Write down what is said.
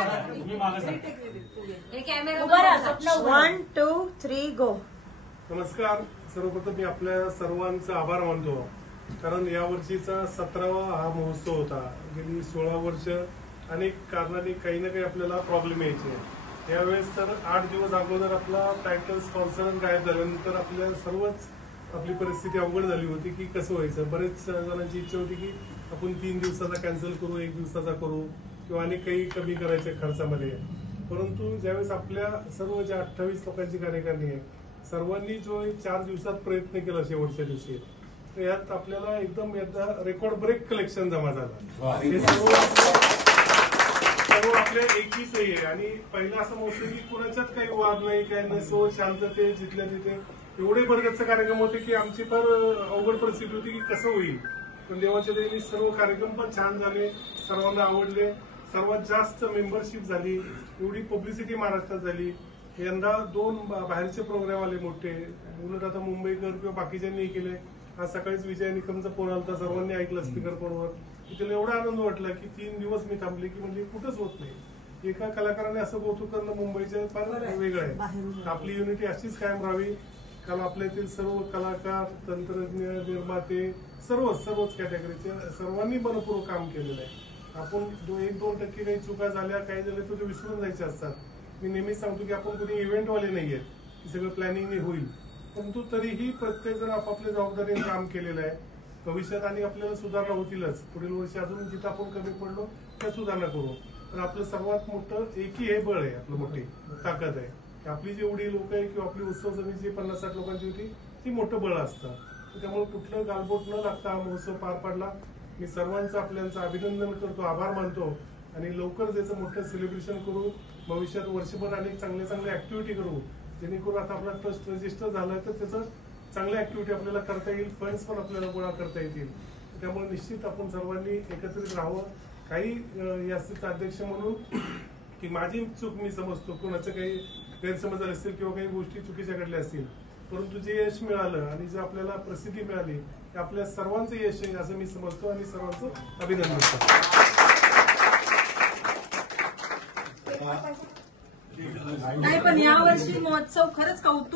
1 2 3 गो. नमस्कार. सर्वप्रथम मी आपल्या सर्वांचा आभार मानतो, कारण यावर्षीचा 17वा हा महोत्सव होता. गेली 16 वर्ष अनेक कारणांनी काही ना काही आपल्याला प्रॉब्लेम यायचे. यावेळेस तर 8 दिवस अगोदर आपला टायटल स्पॉन्सर गायब झाल्यानंतर आपल्या सर्वच आपली परिस्थिती अवघड झाली होती की कसं व्हायचं. बरेच जणांची इच्छा होती की आपण 3 दिवसाचा कॅन्सल करू, 1 दिवसाचा करू किंवा अनेक काही कमी करायचे खर्चामध्ये. परंतु ज्यावेळेस आपल्या सर्व ज्या 28 लोकांची कार्यकारिणी आहे, सर्वांनी जो 4 दिवसात प्रयत्न केला शेवटच्या दिवशी, तर यात आपल्याला एकदम एकदा रेकॉर्ड ब्रेक कलेक्शन जमा झाला. हे सर्व आपल्या एकी सही आहे. आणि पहिला असं महोत्सव की कुणाच्यात काही वाद नाही, काही नसो, शांतते जिथल्या तिथे एवढे बरगतचे कार्यक्रम होते की आमची फार अवघड परिस्थिती होती की कसं होईल. पण देवाच्या दयेने सर्व कार्यक्रम पण छान झाले, सर्वांना आवडले. सर्वात जास्त मेंबरशिप झाली, एवढी पब्लिसिटी महाराष्ट्रात झाली. यंदा 2 बाहेरचे प्रोग्राम आले मोठे, उलट आता मुंबईकर किंवा बाकीच्यांनी केले. आज सकाळीच विजय निकमचा फोन आला, सर्वांनी ऐकलं स्पीकर फोनवर. तिला एवढा आनंद वाटला की 3 दिवस मी थांबले की म्हणजे कुठंच होत नाही. एका कलाकाराने असं कौतुक करणं मुंबईचं फार वेगळं आहे. आपली युनिटी अशीच कायम राहावी, कारण आपल्यातील सर्व कलाकार, तंत्रज्ञ, निर्माते, सर्वच कॅटेगरीचे सर्वांनी मनपूर्वक काम केलेलं आहे. आपण 1-2% काही चुका झाल्या, काही झाल्या तर ते विसरून जायचे असतात. मी नेहमीच सांगतो की आपण कोणी इव्हेंटवाले नाही आहेत की सगळं प्लॅनिंगने होईल, परंतु तरीही प्रत्येक जण आपापल्या जबाबदारीने काम केलेलं आहे. भविष्यात आणि आपल्याला सुधारणा होतीलच. पुढील वर्षी अजून जिथं आपण कमी पडलो त्या सुधारणा करू. पण आपलं सर्वात मोठं एकी हे बळ आहे, आपलं मोठी ताकद आहे. आपली जी एवढी लोक आहे किंवा आपली उत्सव समिती जी 50-60 लोकांची होती ती मोठं बळ असतं. त्यामुळे कुठलं गालबोट न लागता हा महोत्सव पार पडला. मी सर्वांचं आपल्याचं अभिनंदन करतो, आभार मानतो. आणि लवकर त्याचं मोठं सेलिब्रेशन करू. भविष्यात वर्षभर अनेक चांगल्या ऍक्टिव्हिटी करू, जेणेकरून आता आपला ट्रस्ट रजिस्टर झालाय तर त्याचं चांगल्या ऍक्टिव्हिटी आपल्याला करता येईल, फंड्स पण आपल्याला गोळा करता येतील. त्यामुळे निश्चित आपण सर्वांनी एकत्रित राहावं. काही याचे अध्यक्ष म्हणून की माझी चूक मी समजतो, कोणाचं काही गैरसमज झाले असतील किंवा काही गोष्टी चुकीच्या घडल्या असतील, परंतु जे यश मिळालं आणि जे आपल्याला प्रसिद्धी मिळाली ते आपल्या सर्वांचं यश आहे असं मी समजतो आणि सर्वांचं अभिनंदन करतो. नाही पण यावर्षी महोत्सव खरंच कौतुक